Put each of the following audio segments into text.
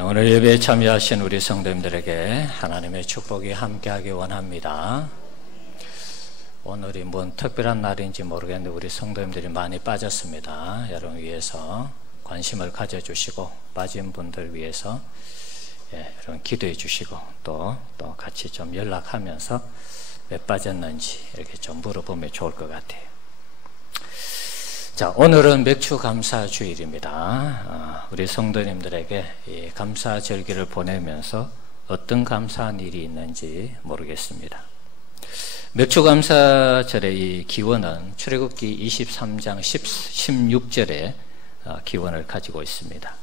오늘 예배에 참여하신 우리 성도님들에게 하나님의 축복이 함께하기 원합니다. 오늘이 뭔 특별한 날인지 모르겠는데 우리 성도님들이 많이 빠졌습니다. 여러분 위해서 관심을 가져주시고 빠진 분들 위해서 여러분 기도해 주시고 또 같이 좀 연락하면서 왜 빠졌는지 이렇게 좀 물어보면 좋을 것 같아요. 자, 오늘은 맥주 감사 주일입니다. 우리 성도님들에게 이 감사 절기를 보내면서 어떤 감사한 일이 있는지 모르겠습니다. 맥주 감사절의 이 기원은 출애굽기 23장 16절에 기원을 가지고 있습니다.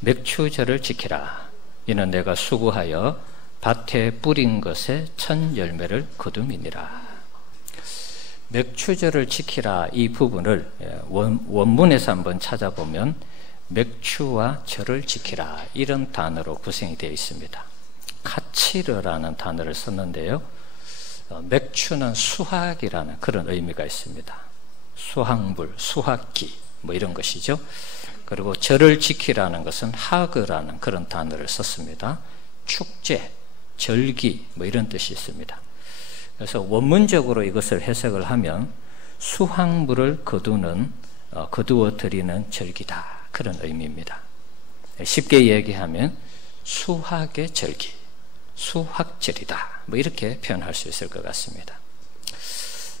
맥주절을 지키라. 이는 내가 수고하여 밭에 뿌린 것에 첫 열매를 거둠이니라. 맥추절을 지키라 이 부분을 원문에서 한번 찾아보면 맥추와 절을 지키라 이런 단어로 구성이 되어 있습니다. 카치르라는 단어를 썼는데요. 맥추는 수확이라는 그런 의미가 있습니다. 수확물, 수확기 뭐 이런 것이죠. 그리고 절을 지키라는 것은 하그라는 그런 단어를 썼습니다. 축제, 절기 뭐 이런 뜻이 있습니다. 그래서 원문적으로 이것을 해석을 하면 수확물을 거두어 드리는 절기다 그런 의미입니다. 쉽게 얘기하면 수확의 절기, 수확절이다 뭐 이렇게 표현할 수 있을 것 같습니다.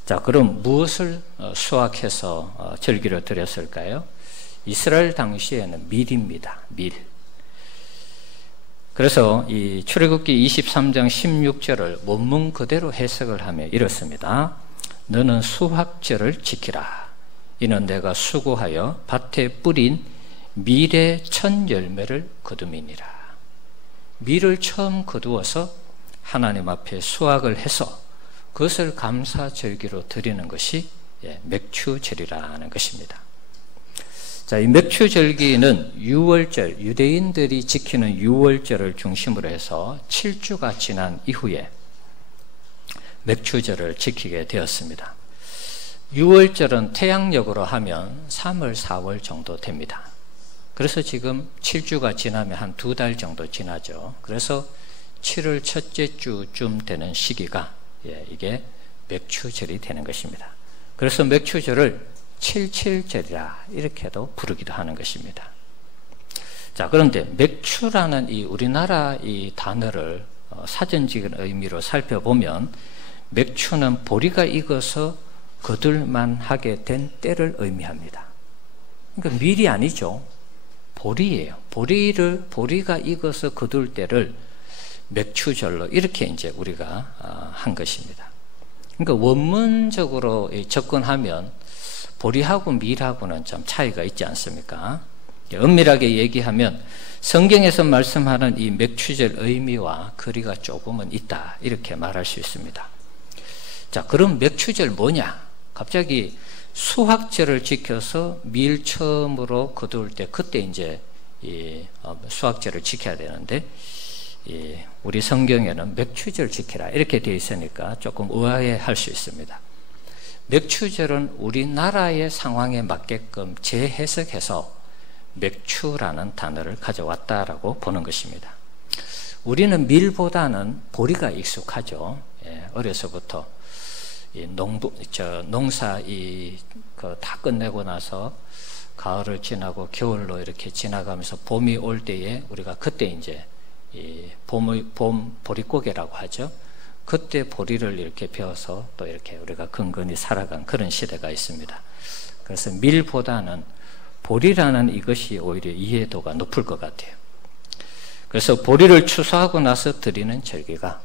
자, 그럼 무엇을 수확해서 절기로 드렸을까요? 이스라엘 당시에는 밀입니다. 밀. 그래서 이 출애굽기 23장 16절을 원문 그대로 해석을 하며 이렇습니다. 너는 수확절을 지키라. 이는 내가 수고하여 밭에 뿌린 밀의 첫 열매를 거둠이니라. 밀을 처음 거두어서 하나님 앞에 수확을 해서 그것을 감사절기로 드리는 것이 맥추절이라는 것입니다. 자, 이 맥추절기는 유월절, 유대인들이 지키는 유월절을 중심으로 해서 7주가 지난 이후에 맥추절을 지키게 되었습니다. 유월절은 태양력으로 하면 3월, 4월 정도 됩니다. 그래서 지금 7주가 지나면 한 2달 정도 지나죠. 그래서 7월 첫째 주쯤 되는 시기가 이게 맥추절이 되는 것입니다. 그래서 맥추절을 77절이라 이렇게도 부르기도 하는 것입니다. 자, 그런데 맥추라는 이 우리나라 이 단어를 사전적인 의미로 살펴보면 맥추는 보리가 익어서 거둘만 하게 된 때를 의미합니다. 그러니까 밀이 아니죠. 보리예요. 보리가 익어서 거둘 때를 맥추절로 이렇게 이제 우리가 한 것입니다. 그러니까 원문적으로 접근하면 보리하고 밀하고는 좀 차이가 있지 않습니까? 엄밀하게 얘기하면 성경에서 말씀하는 이 맥추절 의미와 거리가 조금은 있다 이렇게 말할 수 있습니다. 자, 그럼 맥추절 뭐냐? 갑자기 수확절을 지켜서 밀 처음으로 거둘 때 그때 이제 이 수확절을 지켜야 되는데 우리 성경에는 맥추절 지키라 이렇게 되어 있으니까 조금 의아해할 수 있습니다. 맥추절은 우리나라의 상황에 맞게끔 재해석해서 맥추라는 단어를 가져왔다라고 보는 것입니다. 우리는 밀보다는 보리가 익숙하죠. 어려서부터 농사 다 끝내고 나서 가을을 지나고 겨울로 이렇게 지나가면서 봄이 올 때에 우리가 그때 이제 봄 보릿고개라고 하죠. 그때 보리를 이렇게 베어서 또 이렇게 우리가 근근히 살아간 그런 시대가 있습니다. 그래서 밀보다는 보리라는 이것이 오히려 이해도가 높을 것 같아요. 그래서 보리를 추수하고 나서 드리는 절기가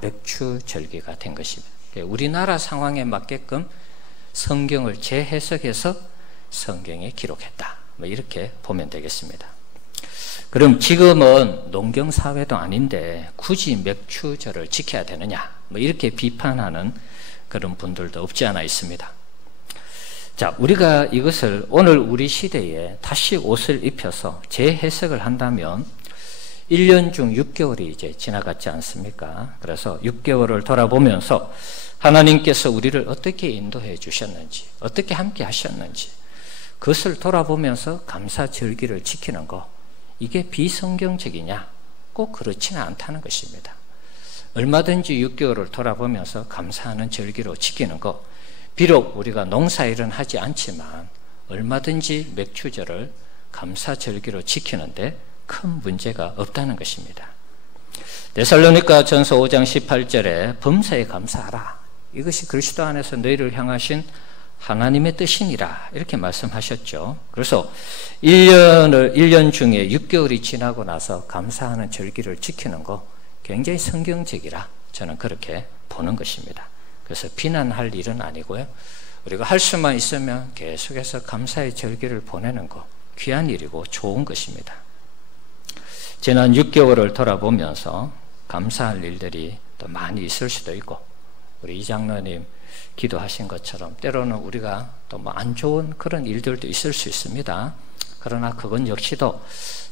맥추절기가 된 것입니다. 우리나라 상황에 맞게끔 성경을 재해석해서 성경에 기록했다. 뭐 이렇게 보면 되겠습니다. 그럼 지금은 농경사회도 아닌데 굳이 맥추절을 지켜야 되느냐 뭐 이렇게 비판하는 그런 분들도 없지 않아 있습니다. 자, 우리가 이것을 오늘 우리 시대에 다시 옷을 입혀서 재해석을 한다면 1년 중 6개월이 이제 지나갔지 않습니까? 그래서 6개월을 돌아보면서 하나님께서 우리를 어떻게 인도해 주셨는지 어떻게 함께 하셨는지 그것을 돌아보면서 감사절기를 지키는 거 이게 비성경적이냐? 꼭 그렇지는 않다는 것입니다. 얼마든지 6개월을 돌아보면서 감사하는 절기로 지키는 것, 비록 우리가 농사일은 하지 않지만 얼마든지 맥추절을 감사절기로 지키는데 큰 문제가 없다는 것입니다. 데살로니가 전서 5장 18절에 범사에 감사하라. 이것이 그리스도 안에서 너희를 향하신 하나님의 뜻이니라. 이렇게 말씀하셨죠. 그래서 1년 중에 6개월이 지나고 나서 감사하는 절기를 지키는 거 굉장히 성경적이라 저는 그렇게 보는 것입니다. 그래서 비난할 일은 아니고요. 우리가 할 수만 있으면 계속해서 감사의 절기를 보내는 거 귀한 일이고 좋은 것입니다. 지난 6개월을 돌아보면서 감사할 일들이 또 많이 있을 수도 있고 우리 이장로님 기도하신 것처럼 때로는 우리가 또 뭐 안 좋은 그런 일들도 있을 수 있습니다. 그러나 그건 역시도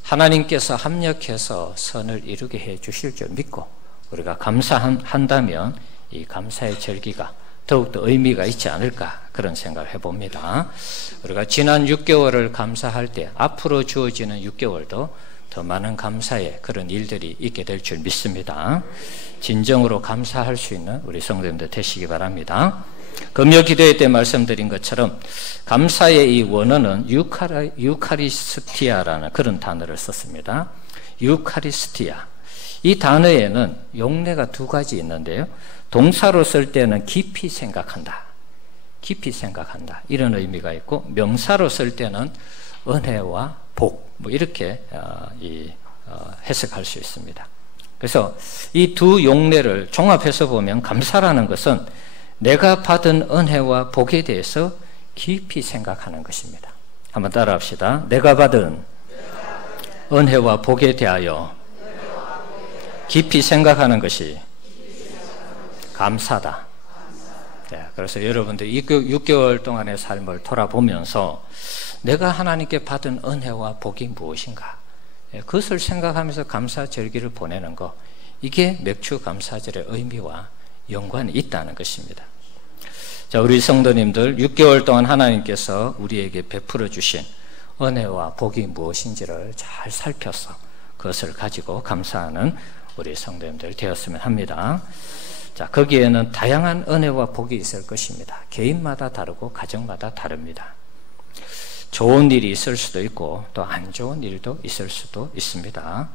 하나님께서 합력해서 선을 이루게 해 주실 줄 믿고 우리가 감사한다면 이 감사의 절기가 더욱더 의미가 있지 않을까 그런 생각을 해봅니다. 우리가 지난 6개월을 감사할 때 앞으로 주어지는 6개월도 더 많은 감사의 그런 일들이 있게 될 줄 믿습니다. 진정으로 감사할 수 있는 우리 성도님들 되시기 바랍니다. 금요 기도회 때 말씀드린 것처럼 감사의 이 원어는 유카리스티아라는 그런 단어를 썼습니다. 유카리스티아. 이 단어에는 용례가 두 가지 있는데요. 동사로 쓸 때는 깊이 생각한다. 깊이 생각한다. 이런 의미가 있고 명사로 쓸 때는 은혜와 복 뭐 이렇게 해석할 수 있습니다. 그래서 이 두 용례를 종합해서 보면 감사라는 것은 내가 받은 은혜와 복에 대해서 깊이 생각하는 것입니다. 한번 따라합시다. 내가 받은 은혜와 복에 대하여 깊이 생각하는 것이 감사다. 네, 그래서 여러분들 6개월 동안의 삶을 돌아보면서 내가 하나님께 받은 은혜와 복이 무엇인가? 그것을 생각하면서 감사 절기를 보내는 것, 이게 맥주 감사절의 의미와 연관이 있다는 것입니다. 자, 우리 성도님들 6개월 동안 하나님께서 우리에게 베풀어 주신 은혜와 복이 무엇인지를 잘 살펴서 그것을 가지고 감사하는 우리 성도님들 되었으면 합니다. 자, 거기에는 다양한 은혜와 복이 있을 것입니다. 개인마다 다르고 가정마다 다릅니다. 좋은 일이 있을 수도 있고 또 안 좋은 일도 있을 수도 있습니다.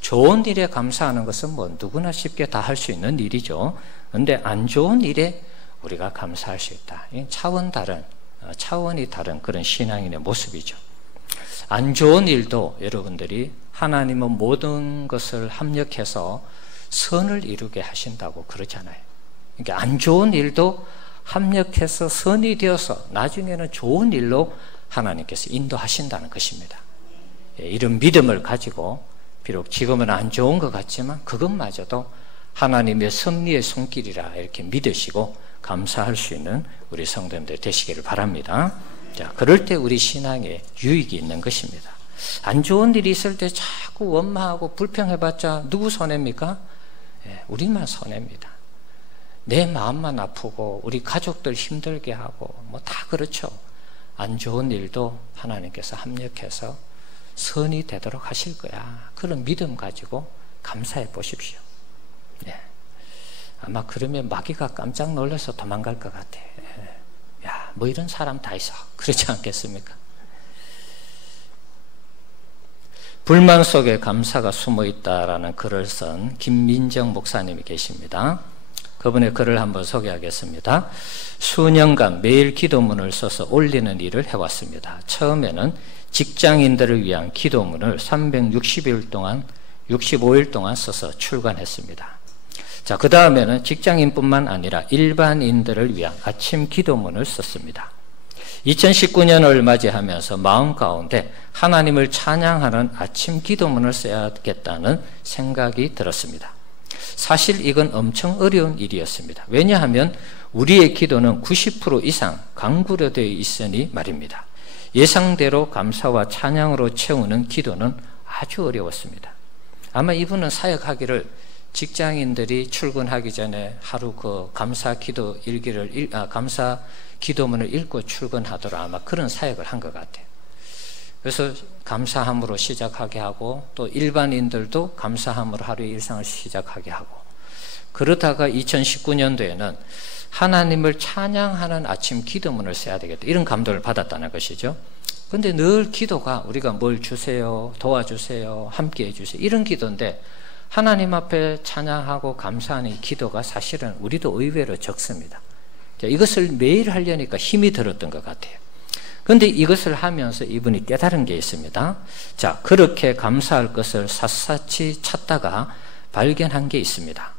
좋은 일에 감사하는 것은 뭐 누구나 쉽게 다 할 수 있는 일이죠. 그런데 안 좋은 일에 우리가 감사할 수 있다. 차원이 다른 그런 신앙인의 모습이죠. 안 좋은 일도 여러분들이 하나님은 모든 것을 합력해서 선을 이루게 하신다고 그러잖아요. 그러니까 안 좋은 일도 합력해서 선이 되어서 나중에는 좋은 일로 하나님께서 인도하신다는 것입니다. 이런 믿음을 가지고 비록 지금은 안 좋은 것 같지만 그것마저도 하나님의 섭리의 손길이라 이렇게 믿으시고 감사할 수 있는 우리 성도님들 되시기를 바랍니다. 자, 그럴 때 우리 신앙에 유익이 있는 것입니다. 안 좋은 일이 있을 때 자꾸 원망하고 불평해봤자 누구 손해입니까? 우리만 손해입니다. 내 마음만 아프고 우리 가족들 힘들게 하고 뭐 다 그렇죠. 안 좋은 일도 하나님께서 합력해서 선이 되도록 하실 거야. 그런 믿음 가지고 감사해 보십시오. 네. 아마 그러면 마귀가 깜짝 놀라서 도망갈 것 같아. 야, 뭐 이런 사람 다 있어. 그렇지 않겠습니까? 불만 속에 감사가 숨어 있다라는 글을 쓴 김민정 목사님이 계십니다. 그분의 글을 한번 소개하겠습니다. 수년간 매일 기도문을 써서 올리는 일을 해왔습니다. 처음에는 직장인들을 위한 기도문을 365일 동안 써서 출간했습니다. 자, 그 다음에는 직장인뿐만 아니라 일반인들을 위한 아침 기도문을 썼습니다. 2019년을 맞이하면서 마음 가운데 하나님을 찬양하는 아침 기도문을 써야겠다는 생각이 들었습니다. 사실 이건 엄청 어려운 일이었습니다. 왜냐하면 우리의 기도는 90% 이상 강구려되어 있으니 말입니다. 예상대로 감사와 찬양으로 채우는 기도는 아주 어려웠습니다. 아마 이분은 사역하기를 직장인들이 출근하기 전에 하루 그 감사 기도문을 읽고 출근하도록 아마 그런 사역을 한 것 같아요. 그래서 감사함으로 시작하게 하고 또 일반인들도 감사함으로 하루의 일상을 시작하게 하고, 그러다가 2019년도에는 하나님을 찬양하는 아침 기도문을 써야 되겠다, 이런 감동을 받았다는 것이죠. 그런데 늘 기도가 우리가 뭘 주세요, 도와주세요, 함께 해주세요, 이런 기도인데 하나님 앞에 찬양하고 감사하는 기도가 사실은 우리도 의외로 적습니다. 이것을 매일 하려니까 힘이 들었던 것 같아요. 그런데 이것을 하면서 이분이 깨달은 게 있습니다. 자, 그렇게 감사할 것을 샅샅이 찾다가 발견한 게 있습니다.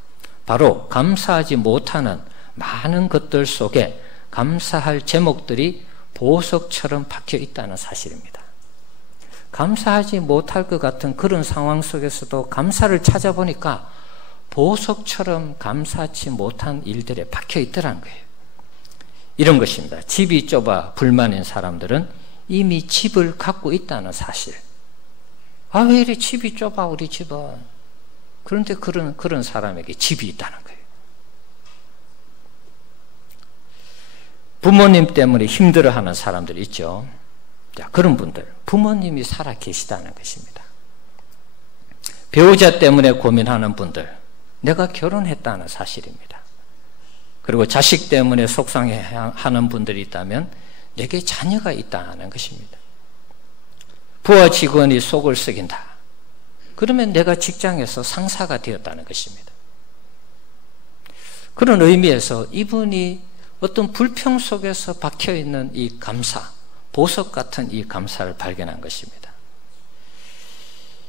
바로 감사하지 못하는 많은 것들 속에 감사할 제목들이 보석처럼 박혀 있다는 사실입니다. 감사하지 못할 것 같은 그런 상황 속에서도 감사를 찾아보니까 보석처럼 감사치 못한 일들에 박혀 있더라는 거예요. 이런 것입니다. 집이 좁아 불만인 사람들은 이미 집을 갖고 있다는 사실. 아, 왜 이래 집이 좁아 우리 집은. 그런데 그런 사람에게 집이 있다는 거예요. 부모님 때문에 힘들어하는 사람들 있죠. 자, 그런 분들, 부모님이 살아 계시다는 것입니다. 배우자 때문에 고민하는 분들, 내가 결혼했다는 사실입니다. 그리고 자식 때문에 속상해하는 분들이 있다면 내게 자녀가 있다는 것입니다. 부하 직원이 속을 썩인다, 그러면 내가 직장에서 상사가 되었다는 것입니다. 그런 의미에서 이분이 어떤 불평 속에서 박혀있는 이 감사, 보석 같은 이 감사를 발견한 것입니다.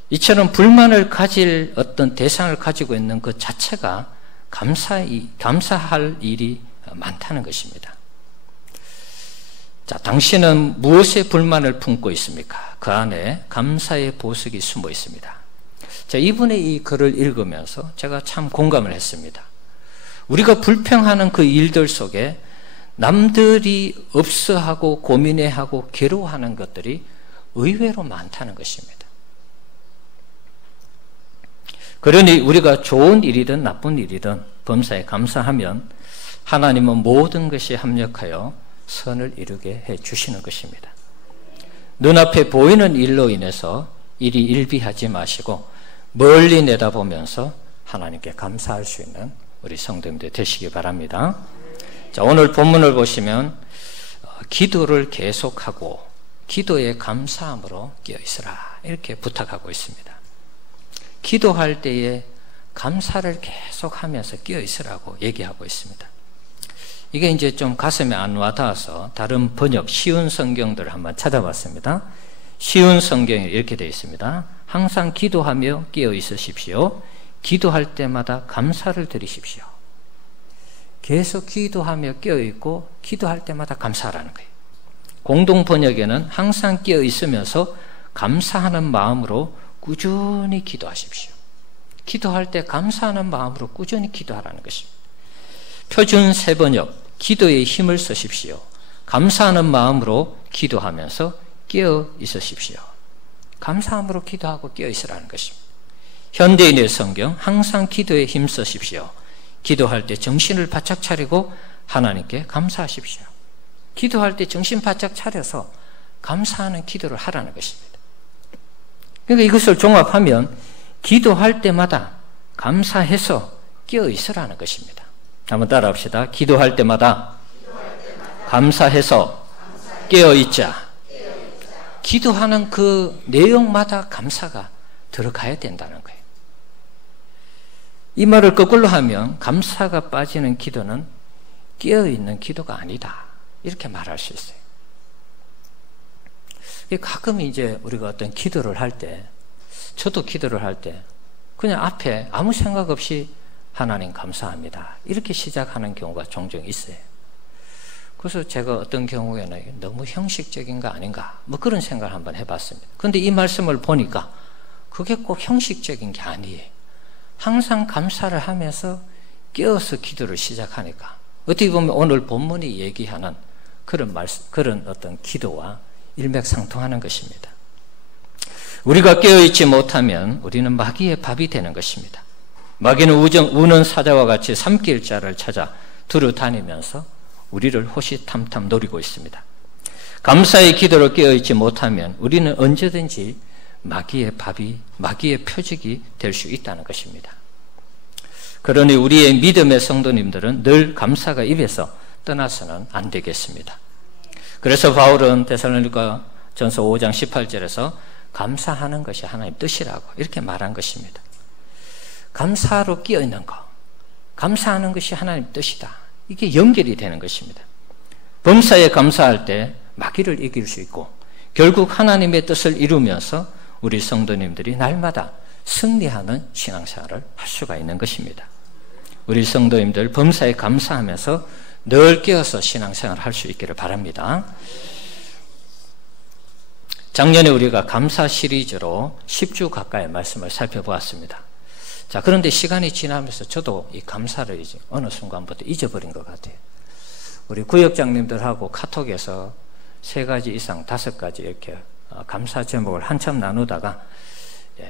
이처럼 불만을 가질 어떤 대상을 가지고 있는 그 자체가 감사할 일이 많다는 것입니다. 자, 당신은 무엇에 불만을 품고 있습니까? 그 안에 감사의 보석이 숨어 있습니다. 자, 이분의 이 글을 읽으면서 제가 참 공감을 했습니다. 우리가 불평하는 그 일들 속에 남들이 없어하고 고민해하고 괴로워하는 것들이 의외로 많다는 것입니다. 그러니 우리가 좋은 일이든 나쁜 일이든 범사에 감사하면 하나님은 모든 것이 합력하여 선을 이루게 해주시는 것입니다. 눈앞에 보이는 일로 인해서 일이 일비하지 마시고 멀리 내다보면서 하나님께 감사할 수 있는 우리 성도님들 되시기 바랍니다. 자, 오늘 본문을 보시면 기도를 계속하고 기도에 감사함으로 깨어있으라, 이렇게 부탁하고 있습니다. 기도할 때에 감사를 계속하면서 깨어있으라고 얘기하고 있습니다. 이게 이제 좀 가슴에 안 와닿아서 다른 번역 쉬운 성경들을 한번 찾아봤습니다. 쉬운 성경에 이렇게 되어 있습니다. 항상 기도하며 깨어있으십시오. 기도할 때마다 감사를 드리십시오. 계속 기도하며 깨어있고 기도할 때마다 감사하라는 거예요. 공동 번역에는 항상 깨어있으면서 감사하는 마음으로 꾸준히 기도하십시오. 기도할 때 감사하는 마음으로 꾸준히 기도하라는 것입니다. 표준 새번역, 기도에 힘을 쓰십시오. 감사하는 마음으로 기도하면서 깨어 있으십시오. 감사함으로 기도하고 깨어 있으라는 것입니다. 현대인의 성경, 항상 기도에 힘 쓰십시오. 기도할 때 정신을 바짝 차리고 하나님께 감사하십시오. 기도할 때 정신 바짝 차려서 감사하는 기도를 하라는 것입니다. 그러니까 이것을 종합하면 기도할 때마다 감사해서 깨어 있으라는 것입니다. 한번 따라합시다. 기도할 때마다 감사해서 깨어 있자. 기도하는 그 내용마다 감사가 들어가야 된다는 거예요. 이 말을 거꾸로 하면 감사가 빠지는 기도는 깨어있는 기도가 아니다, 이렇게 말할 수 있어요. 가끔 이제 우리가 어떤 기도를 할 때, 저도 기도를 할 때 그냥 앞에 아무 생각 없이 하나님 감사합니다, 이렇게 시작하는 경우가 종종 있어요. 그래서 제가 어떤 경우에는 너무 형식적인 거 아닌가, 뭐 그런 생각을 한번 해봤습니다. 그런데 이 말씀을 보니까 그게 꼭 형식적인 게 아니에요. 항상 감사를 하면서 깨어서 기도를 시작하니까 어떻게 보면 오늘 본문이 얘기하는 그런 어떤 기도와 일맥상통하는 것입니다. 우리가 깨어있지 못하면 우리는 마귀의 밥이 되는 것입니다. 마귀는 우는 사자와 같이 삼킬 자를 찾아 두루 다니면서 우리를 호시탐탐 노리고 있습니다. 감사의 기도로 깨어있지 못하면 우리는 언제든지 마귀의 밥이, 마귀의 표적이 될 수 있다는 것입니다. 그러니 우리의 믿음의 성도님들은 늘 감사가 입에서 떠나서는 안 되겠습니다. 그래서 바울은 데살로니가 전서 5장 18절에서 감사하는 것이 하나님 뜻이라고 이렇게 말한 것입니다. 감사로 끼어있는 것, 감사하는 것이 하나님 뜻이다. 이게 연결이 되는 것입니다. 범사에 감사할 때 마귀를 이길 수 있고 결국 하나님의 뜻을 이루면서 우리 성도님들이 날마다 승리하는 신앙생활을 할 수가 있는 것입니다. 우리 성도님들 범사에 감사하면서 늘 깨어서 신앙생활을 할 수 있기를 바랍니다. 작년에 우리가 감사 시리즈로 10주 가까이 말씀을 살펴보았습니다. 자, 그런데 시간이 지나면서 저도 이 감사를 이제 어느 순간부터 잊어버린 것 같아요. 우리 구역장님들하고 카톡에서 3가지 이상 5가지 이렇게 감사 제목을 한참 나누다가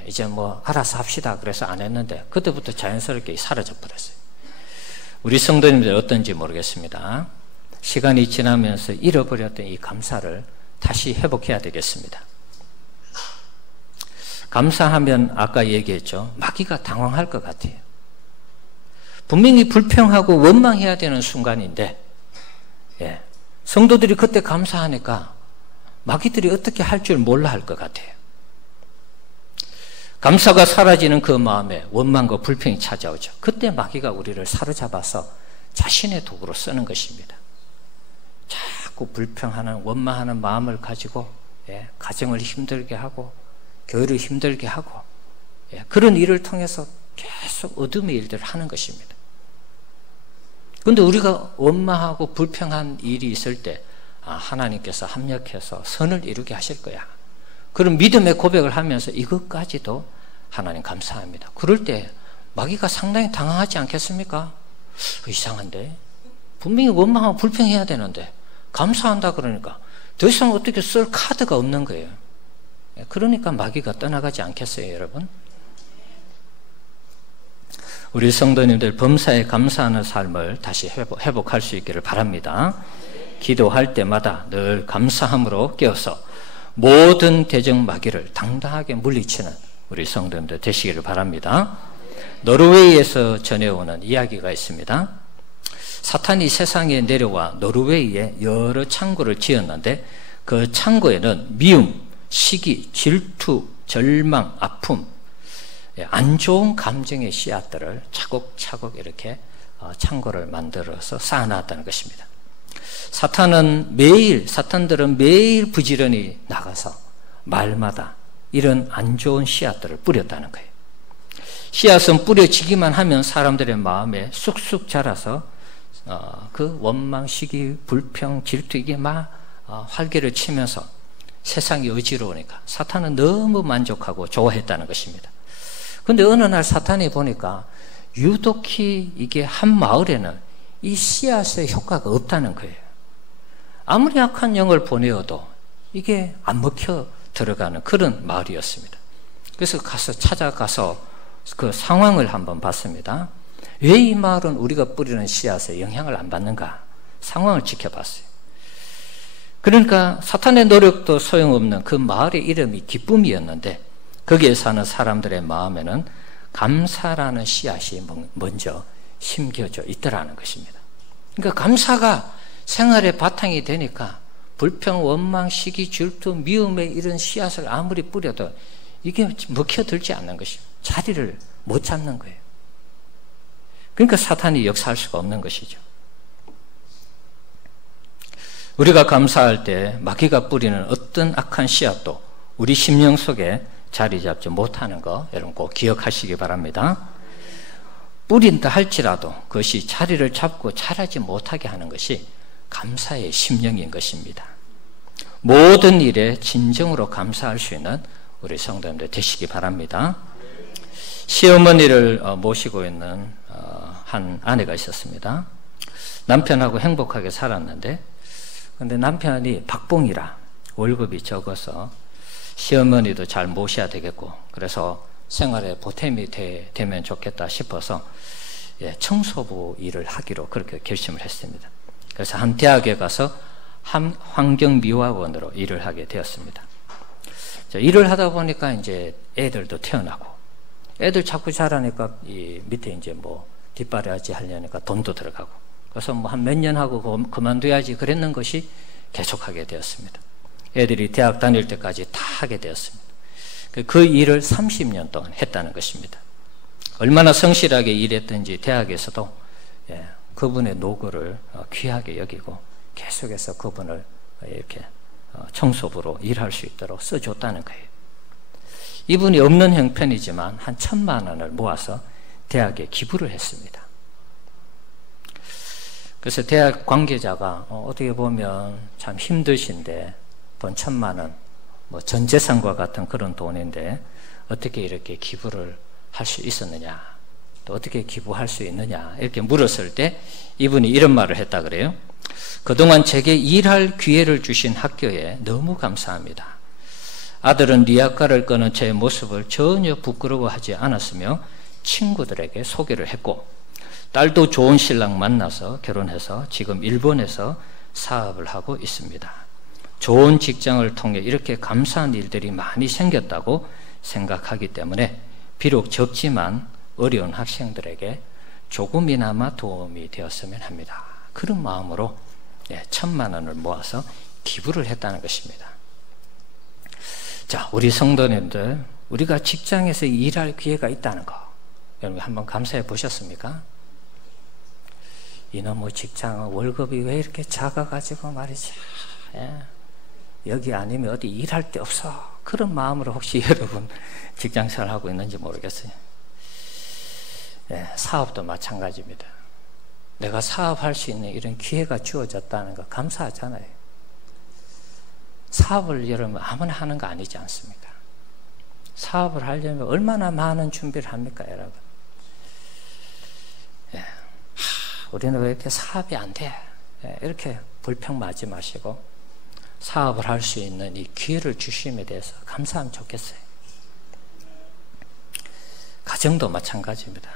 이제 뭐 알아서 합시다 그래서 안 했는데 그때부터 자연스럽게 사라져 버렸어요. 우리 성도님들 어떤지 모르겠습니다. 시간이 지나면서 잃어버렸던 이 감사를 다시 회복해야 되겠습니다. 감사하면 아까 얘기했죠. 마귀가 당황할 것 같아요. 분명히 불평하고 원망해야 되는 순간인데 성도들이 그때 감사하니까 마귀들이 어떻게 할 줄 몰라 할 것 같아요. 감사가 사라지는 그 마음에 원망과 불평이 찾아오죠. 그때 마귀가 우리를 사로잡아서 자신의 도구로 쓰는 것입니다. 자꾸 불평하는 원망하는 마음을 가지고 가정을 힘들게 하고 교회를 힘들게 하고 그런 일을 통해서 계속 어둠의 일들을 하는 것입니다. 그런데 우리가 원망하고 불평한 일이 있을 때 하나님께서 합력해서 선을 이루게 하실 거야. 그런 믿음의 고백을 하면서 이것까지도 하나님 감사합니다. 그럴 때 마귀가 상당히 당황하지 않겠습니까? 이상한데 분명히 원망하고 불평해야 되는데 감사한다 그러니까 더 이상 어떻게 쓸 카드가 없는 거예요. 그러니까 마귀가 떠나가지 않겠어요, 여러분? 우리 성도님들 범사에 감사하는 삶을 다시 회복할 수 있기를 바랍니다. 기도할 때마다 늘 감사함으로 깨어서 모든 대적 마귀를 당당하게 물리치는 우리 성도님들 되시기를 바랍니다. 노르웨이에서 전해오는 이야기가 있습니다. 사탄이 세상에 내려와 노르웨이에 여러 창고를 지었는데 그 창고에는 미움, 시기, 질투, 절망, 아픔, 안 좋은 감정의 씨앗들을 차곡차곡 이렇게 창고를 만들어서 쌓아놨다는 것입니다. 사탄들은 매일 부지런히 나가서 말마다 이런 안 좋은 씨앗들을 뿌렸다는 거예요. 씨앗은 뿌려지기만 하면 사람들의 마음에 쑥쑥 자라서 그 원망, 시기, 불평, 질투 이게 막 활개를 치면서 세상이 어지러우니까 사탄은 너무 만족하고 좋아했다는 것입니다. 그런데 어느 날 사탄이 보니까 유독히 이게 한 마을에는 이 씨앗의 효과가 없다는 거예요. 아무리 악한 영을 보내어도 이게 안 먹혀 들어가는 그런 마을이었습니다. 그래서 찾아가서 그 상황을 한번 봤습니다. 왜 이 마을은 우리가 뿌리는 씨앗에 영향을 안 받는가? 상황을 지켜봤어요. 그러니까 사탄의 노력도 소용없는 그 마을의 이름이 기쁨이었는데 거기에 사는 사람들의 마음에는 감사라는 씨앗이 먼저 심겨져 있더라는 것입니다. 그러니까 감사가 생활의 바탕이 되니까 불평, 원망, 시기, 질투, 미움의 이런 씨앗을 아무리 뿌려도 이게 먹혀들지 않는 것입니다. 자리를 못 잡는 거예요. 그러니까 사탄이 역사할 수가 없는 것이죠. 우리가 감사할 때 마귀가 뿌리는 어떤 악한 씨앗도 우리 심령 속에 자리 잡지 못하는 거 여러분 꼭 기억하시기 바랍니다. 뿌린다 할지라도 그것이 자리를 잡고 자라지 못하게 하는 것이 감사의 심령인 것입니다. 모든 일에 진정으로 감사할 수 있는 우리 성도님들 되시기 바랍니다. 시어머니를 모시고 있는 한 아내가 있었습니다. 남편하고 행복하게 살았는데 근데 남편이 박봉이라 월급이 적어서 시어머니도 잘 모셔야 되겠고 그래서 생활에 보탬이 되면 좋겠다 싶어서 청소부 일을 하기로 그렇게 결심을 했습니다. 그래서 한 대학에 가서 환경미화원으로 일을 하게 되었습니다. 자, 일을 하다 보니까 이제 애들도 태어나고, 애들 자꾸 자라니까 이 밑에 이제 뭐 뒷바라지 하려니까 돈도 들어가고, 그래서 뭐 한 몇 년 하고 그만둬야지 그랬는 것이 계속하게 되었습니다. 애들이 대학 다닐 때까지 다 하게 되었습니다. 그 일을 30년 동안 했다는 것입니다. 얼마나 성실하게 일했든지 대학에서도 그분의 노고를 귀하게 여기고 계속해서 그분을 이렇게 청소부로 일할 수 있도록 써줬다는 거예요. 이분이 없는 형편이지만 한 1,000만 원을 모아서 대학에 기부를 했습니다. 그래서 대학 관계자가 어떻게 보면 참 힘드신데 돈 1,000만 원, 뭐 전 재산과 같은 그런 돈인데 어떻게 이렇게 기부를 할 수 있었느냐, 또 어떻게 기부할 수 있느냐 이렇게 물었을 때 이분이 이런 말을 했다 그래요. 그동안 제게 일할 기회를 주신 학교에 너무 감사합니다. 아들은 리아카를 끄는 제 모습을 전혀 부끄러워하지 않았으며 친구들에게 소개를 했고, 딸도 좋은 신랑 만나서 결혼해서 지금 일본에서 사업을 하고 있습니다. 좋은 직장을 통해 이렇게 감사한 일들이 많이 생겼다고 생각하기 때문에 비록 적지만 어려운 학생들에게 조금이나마 도움이 되었으면 합니다. 그런 마음으로 1,000만 원을 모아서 기부를 했다는 것입니다. 자, 우리 성도님들, 우리가 직장에서 일할 기회가 있다는 거 여러분 한번 감사해 보셨습니까? 이놈의 직장은 월급이 왜 이렇게 작아가지고 말이지, 여기 아니면 어디 일할 데 없어, 그런 마음으로 혹시 여러분 직장생활 하고 있는지 모르겠어요. 사업도 마찬가지입니다. 내가 사업할 수 있는 이런 기회가 주어졌다는 거 감사하잖아요. 사업을 여러분 아무나 하는 거 아니지 않습니까? 사업을 하려면 얼마나 많은 준비를 합니까, 여러분? 우리는 왜 이렇게 사업이 안 돼? 이렇게 불평 맞지 마시고 사업을 할 수 있는 이 기회를 주심에 대해서 감사하면 좋겠어요. 가정도 마찬가지입니다.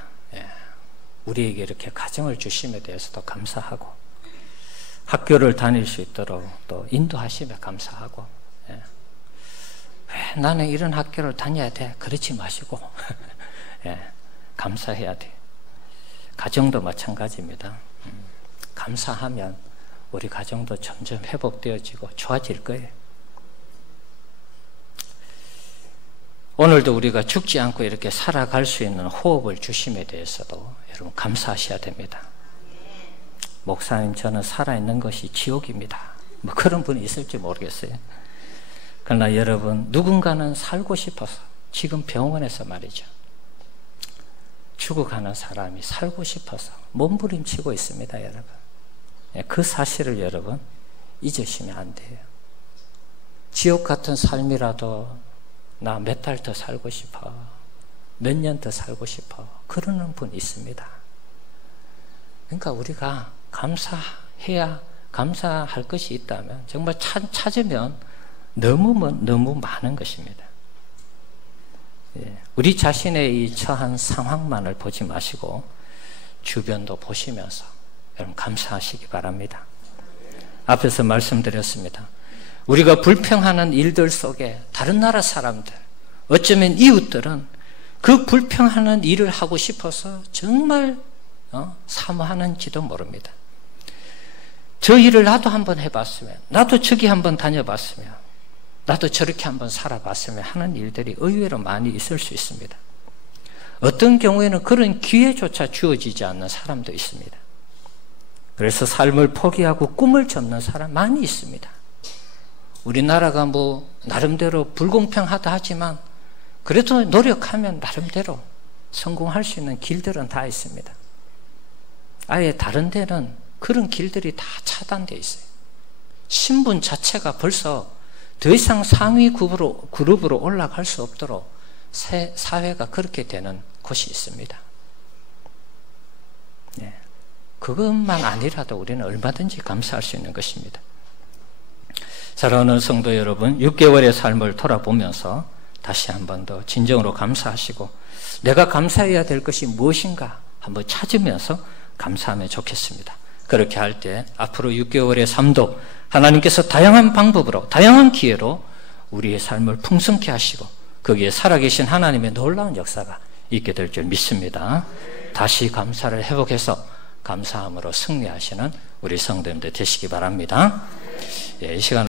우리에게 이렇게 가정을 주심에 대해서도 감사하고, 학교를 다닐 수 있도록 또 인도하심에 감사하고, 왜 나는 이런 학교를 다녀야 돼? 그렇지 마시고 감사해야 돼. 가정도 마찬가지입니다. 감사하면 우리 가정도 점점 회복되어지고 좋아질 거예요. 오늘도 우리가 죽지 않고 이렇게 살아갈 수 있는 호흡을 주심에 대해서도 여러분 감사하셔야 됩니다. 목사님, 저는 살아있는 것이 지옥입니다. 뭐 그런 분이 있을지 모르겠어요. 그러나 여러분, 누군가는 살고 싶어서 지금 병원에서 말이죠, 죽어가는 사람이 살고 싶어서 몸부림치고 있습니다, 여러분. 그 사실을 여러분 잊으시면 안 돼요. 지옥 같은 삶이라도 나 몇 달 더 살고 싶어, 몇 년 더 살고 싶어, 그러는 분이 있습니다. 그러니까 우리가 감사해야, 감사할 것이 있다면 정말 찾으면 너무 많은 것입니다. 우리 자신의 이 처한 상황만을 보지 마시고 주변도 보시면서 여러분 감사하시기 바랍니다. 앞에서 말씀드렸습니다. 우리가 불평하는 일들 속에 다른 나라 사람들, 어쩌면 이웃들은 그 불평하는 일을 하고 싶어서 정말 사모하는지도 모릅니다. 저 일을 나도 한번 해봤으면, 나도 저기 한번 다녀봤으면, 나도 저렇게 한번 살아봤으면 하는 일들이 의외로 많이 있을 수 있습니다. 어떤 경우에는 그런 기회조차 주어지지 않는 사람도 있습니다. 그래서 삶을 포기하고 꿈을 접는 사람 많이 있습니다. 우리나라가 뭐 나름대로 불공평하다 하지만 그래도 노력하면 나름대로 성공할 수 있는 길들은 다 있습니다. 아예 다른 데는 그런 길들이 다 차단되어 있어요. 신분 자체가 벌써 더 이상 상위 그룹으로 올라갈 수 없도록 사회가 그렇게 되는 곳이 있습니다. 그것만 아니라도 우리는 얼마든지 감사할 수 있는 것입니다. 사랑하는 성도 여러분, 6개월의 삶을 돌아보면서 다시 한 번 더 진정으로 감사하시고 내가 감사해야 될 것이 무엇인가 한번 찾으면서 감사하면 좋겠습니다. 그렇게 할 때 앞으로 6개월의 삶도 하나님께서 다양한 방법으로, 다양한 기회로 우리의 삶을 풍성케 하시고 거기에 살아계신 하나님의 놀라운 역사가 있게 될 줄 믿습니다. 다시 감사를 회복해서 감사함으로 승리하시는 우리 성도님들 되시기 바랍니다. 이 시간